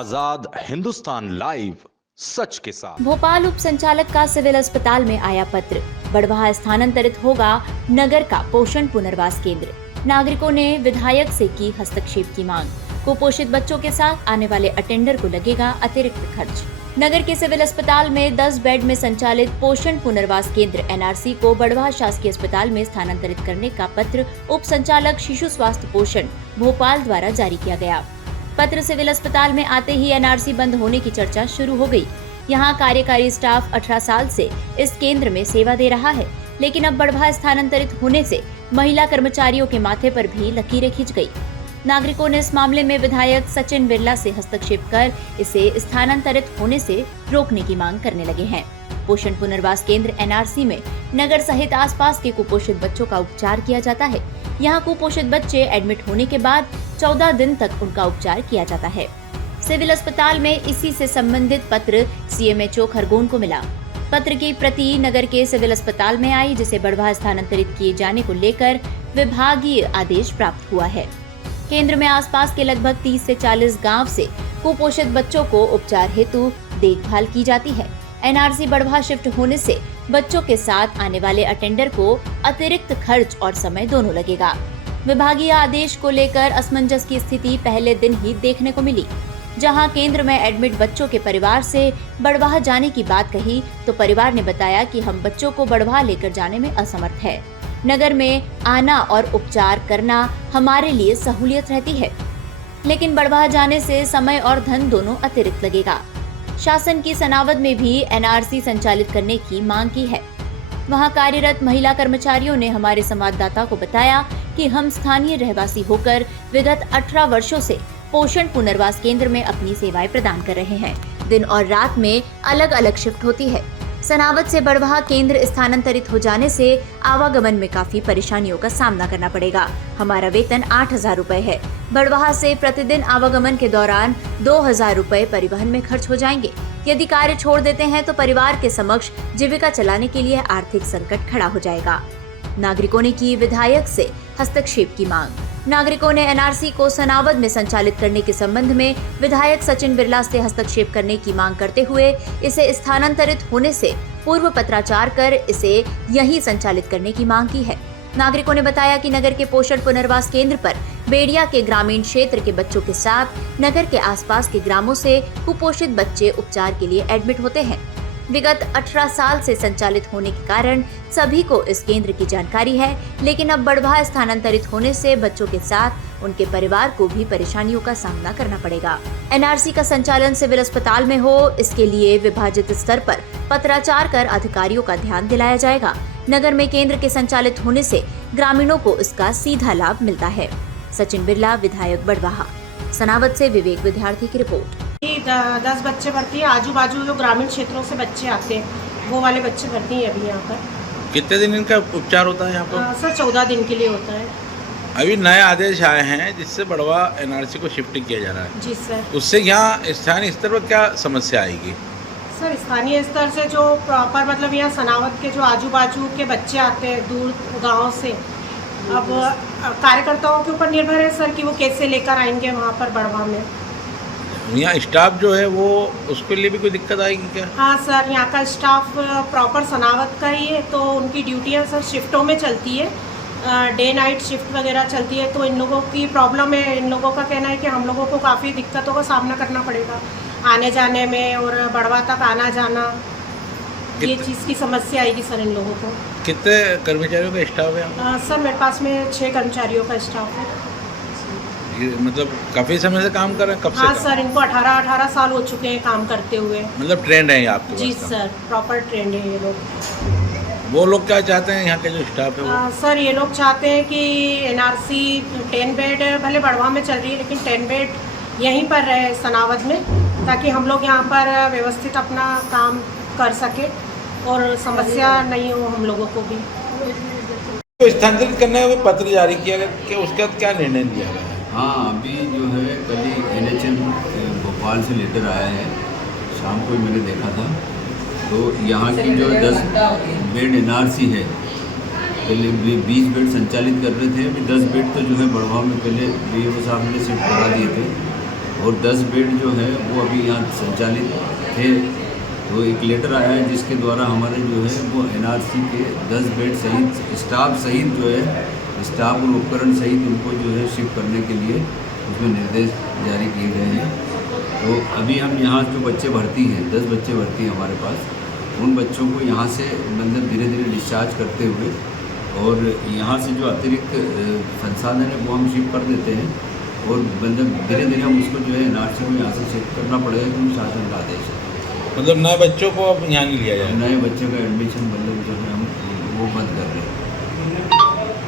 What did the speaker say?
आजाद Hindustan live, सच के साथ। भोपाल उप संचालक का सिविल अस्पताल में आया पत्र। बड़वाह स्थानांतरित होगा नगर का पोषण पुनर्वास केंद्र। नागरिकों ने विधायक से की हस्तक्षेप की मांग। कुपोषित बच्चों के साथ आने वाले अटेंडर को लगेगा अतिरिक्त खर्च। नगर के सिविल अस्पताल में 10 बेड में संचालित पोषण पुनर्वास केंद्र एनआरसी को बड़वाह शासकीय अस्पताल में स्थानांतरित करने का पत्र उप संचालक शिशु स्वास्थ्य पोषण भोपाल द्वारा जारी किया गया। पत्र सिविल अस्पताल में आते ही एनआरसी बंद होने की चर्चा शुरू हो गई। यहाँ कार्यकारी स्टाफ 18 साल से इस केंद्र में सेवा दे रहा है, लेकिन अब बड़वाह स्थानांतरित होने से महिला कर्मचारियों के माथे पर भी लकीरें खिंच गई। नागरिकों ने इस मामले में विधायक सचिन बिरला से हस्तक्षेप कर इसे स्थानांतरित होने से रोकने की मांग करने लगे हैं। पोषण पुनर्वास केंद्र एनआरसी में नगर सहित आसपास के कुपोषित बच्चों का उपचार किया जाता है। यहाँ कुपोषित बच्चे एडमिट होने के बाद 14 दिन तक उनका उपचार किया जाता है। सिविल अस्पताल में इसी से संबंधित पत्र सीएमएचओ खरगोन को मिला। पत्र की प्रति नगर के सिविल अस्पताल में आई, जिसे बड़वाह स्थानांतरित किए जाने को लेकर विभागीय आदेश प्राप्त हुआ है। केंद्र में आसपास के लगभग 30 से 40 गांव से कुपोषित बच्चों को उपचार हेतु देखभाल की जाती है। एनआरसी बड़वाह शिफ्ट होने से बच्चों के साथ आने वाले अटेंडर को अतिरिक्त खर्च और समय दोनों लगेगा। विभागीय आदेश को लेकर असमंजस की स्थिति पहले दिन ही देखने को मिली। जहां केंद्र में एडमिट बच्चों के परिवार से बड़वाह जाने की बात कही तो परिवार ने बताया कि हम बच्चों को बड़वाह लेकर जाने में असमर्थ है। नगर में आना और उपचार करना हमारे लिए सहूलियत रहती है, लेकिन बड़वाह जाने से समय और धन दोनों अतिरिक्त लगेगा। शासन की सनावद में भी एनआरसी संचालित करने की मांग की है। वहां कार्यरत महिला कर्मचारियों ने हमारे संवाददाता को बताया कि हम स्थानीय रहवासी होकर विगत 18 वर्षों से पोषण पुनर्वास केंद्र में अपनी सेवाएं प्रदान कर रहे हैं। दिन और रात में अलग अलग शिफ्ट होती है। सनावद से बड़वाह केंद्र स्थानांतरित हो जाने से आवागमन में काफी परेशानियों का सामना करना पड़ेगा। हमारा वेतन 8,000 रुपए है। बड़वाह से प्रतिदिन आवागमन के दौरान 2,000 रुपए परिवहन में खर्च हो जाएंगे। यदि कार्य छोड़ देते हैं तो परिवार के समक्ष जीविका चलाने के लिए आर्थिक संकट खड़ा हो जाएगा। नागरिकों ने की विधायक से हस्तक्षेप की मांग। नागरिकों ने एनआरसी को सनावद में संचालित करने के संबंध में विधायक सचिन बिरला से हस्तक्षेप करने की मांग करते हुए इसे स्थानांतरित होने से पूर्व पत्राचार कर इसे यहीं संचालित करने की मांग की है। नागरिकों ने बताया कि नगर के पोषण पुनर्वास केंद्र पर बेड़िया के ग्रामीण क्षेत्र के बच्चों के साथ नगर के आसपास के ग्रामों से कुपोषित बच्चे उपचार के लिए एडमिट होते हैं। विगत 18 साल से संचालित होने के कारण सभी को इस केंद्र की जानकारी है, लेकिन अब बड़वाह स्थानांतरित होने से बच्चों के साथ उनके परिवार को भी परेशानियों का सामना करना पड़ेगा। एनआरसी का संचालन सिविल अस्पताल में हो, इसके लिए विभाजित स्तर पर पत्राचार कर अधिकारियों का ध्यान दिलाया जाएगा। नगर में केंद्र के संचालित होने से ग्रामीणों को इसका सीधा लाभ मिलता है। सचिन बिरला, विधायक बड़वाह। सनावद से विवेक विद्यार्थी की रिपोर्ट। 10 बच्चे भर्ती हैं। आजू बाजू जो ग्रामीण क्षेत्रों से बच्चे आते हैं वो वाले बच्चे भर्ती हैं अभी यहाँ पर। कितने दिन इनका उपचार होता है यहाँ पर? सर 14 दिन के लिए होता है। अभी नए आदेश आए हैं जिससे बड़वाह एनआरसी को शिफ्टिंग किया जा रहा है। जी सर। उससे यहाँ स्थानीय स्तर पर क्या समस्या आएगी? सर स्थानीय स्तर से जो प्रॉपर मतलब यहाँ सनावद के जो आजू बाजू के बच्चे आते हैं दूर गाँव से, अब कार्यकर्ताओं के ऊपर निर्भर है सर कि वो कैसे लेकर आएंगे वहाँ पर बड़वाह में। यहाँ स्टाफ जो है वो उसके लिए भी कोई दिक्कत आएगी क्या? हाँ सर, यहाँ का स्टाफ प्रॉपर सनावद का ही है, तो उनकी ड्यूटियाँ सर शिफ्टों में चलती है। डे नाइट शिफ्ट वगैरह चलती है, तो इन लोगों की प्रॉब्लम है। इन लोगों का कहना है कि हम लोगों को काफ़ी दिक्कतों का सामना करना पड़ेगा आने जाने में और बड़वाह तक आना जाना, ये चीज़ की समस्या आएगी सर इन लोगों को। कितने कर्मचारियों का स्टाफ है? सर मेरे पास में 6 कर्मचारियों का स्टाफ है। मतलब काफ़ी समय से काम कर रहे हैं? कब से? हाँ सर, इनको 18 साल हो चुके हैं काम करते हुए। मतलब ट्रेंड है आपके? जी सर, प्रॉपर ट्रेंड है ये लोग। वो लोग क्या चाहते हैं यहाँ के जो स्टाफ है वो? सर ये लोग चाहते हैं कि एनआरसी 10 बेड भले बड़वाह में चल रही है, लेकिन 10 बेड यहीं पर रहे सनावद में, ताकि हम लोग यहाँ पर व्यवस्थित अपना काम कर सके और समस्या नहीं हो हम लोगों को भी। तो स्थानांतरित करने का पत्र जारी किया गया कि उसके बाद क्या निर्णय लिया गया? हाँ, अभी जो है कल ही एनएचएम भोपाल से लेटर आया है। शाम को ही मैंने देखा था। तो यहाँ की जो 10 बेड एनआरसी है, पहले 20 बेड संचालित कर रहे थे। अभी 10 बेड तो जो है बड़वाह में पहले डीएफओ साहब ने शिफ्ट करा दिए थे। और 10 बेड जो है वो अभी यहाँ संचालित थे। तो एक लेटर आया है जिसके द्वारा हमारे जो है वो एनआरसी के 10 बेड सहित स्टाफ सहित जो है स्टाफ और उपकरण सहित उनको जो है शिफ्ट करने के लिए उसमें निर्देश जारी किए गए हैं। तो अभी हम यहाँ जो बच्चे भर्ती हैं 10 बच्चे भर्ती हैं हमारे पास, उन बच्चों को यहाँ से मतलब धीरे धीरे डिस्चार्ज करते हुए और यहाँ से जो अतिरिक्त संसाधन है वो हम शिफ्ट कर देते हैं और मतलब धीरे धीरे हम उसको जो है एनआरसी को यहाँ से शिफ्ट करना पड़ेगा क्योंकि शासन का आदेश है। मतलब नए बच्चों को अब यहाँ नहीं लिया जाए, नए बच्चे का एडमिशन मतलब जो है हम वो बंद कर रहे हैं।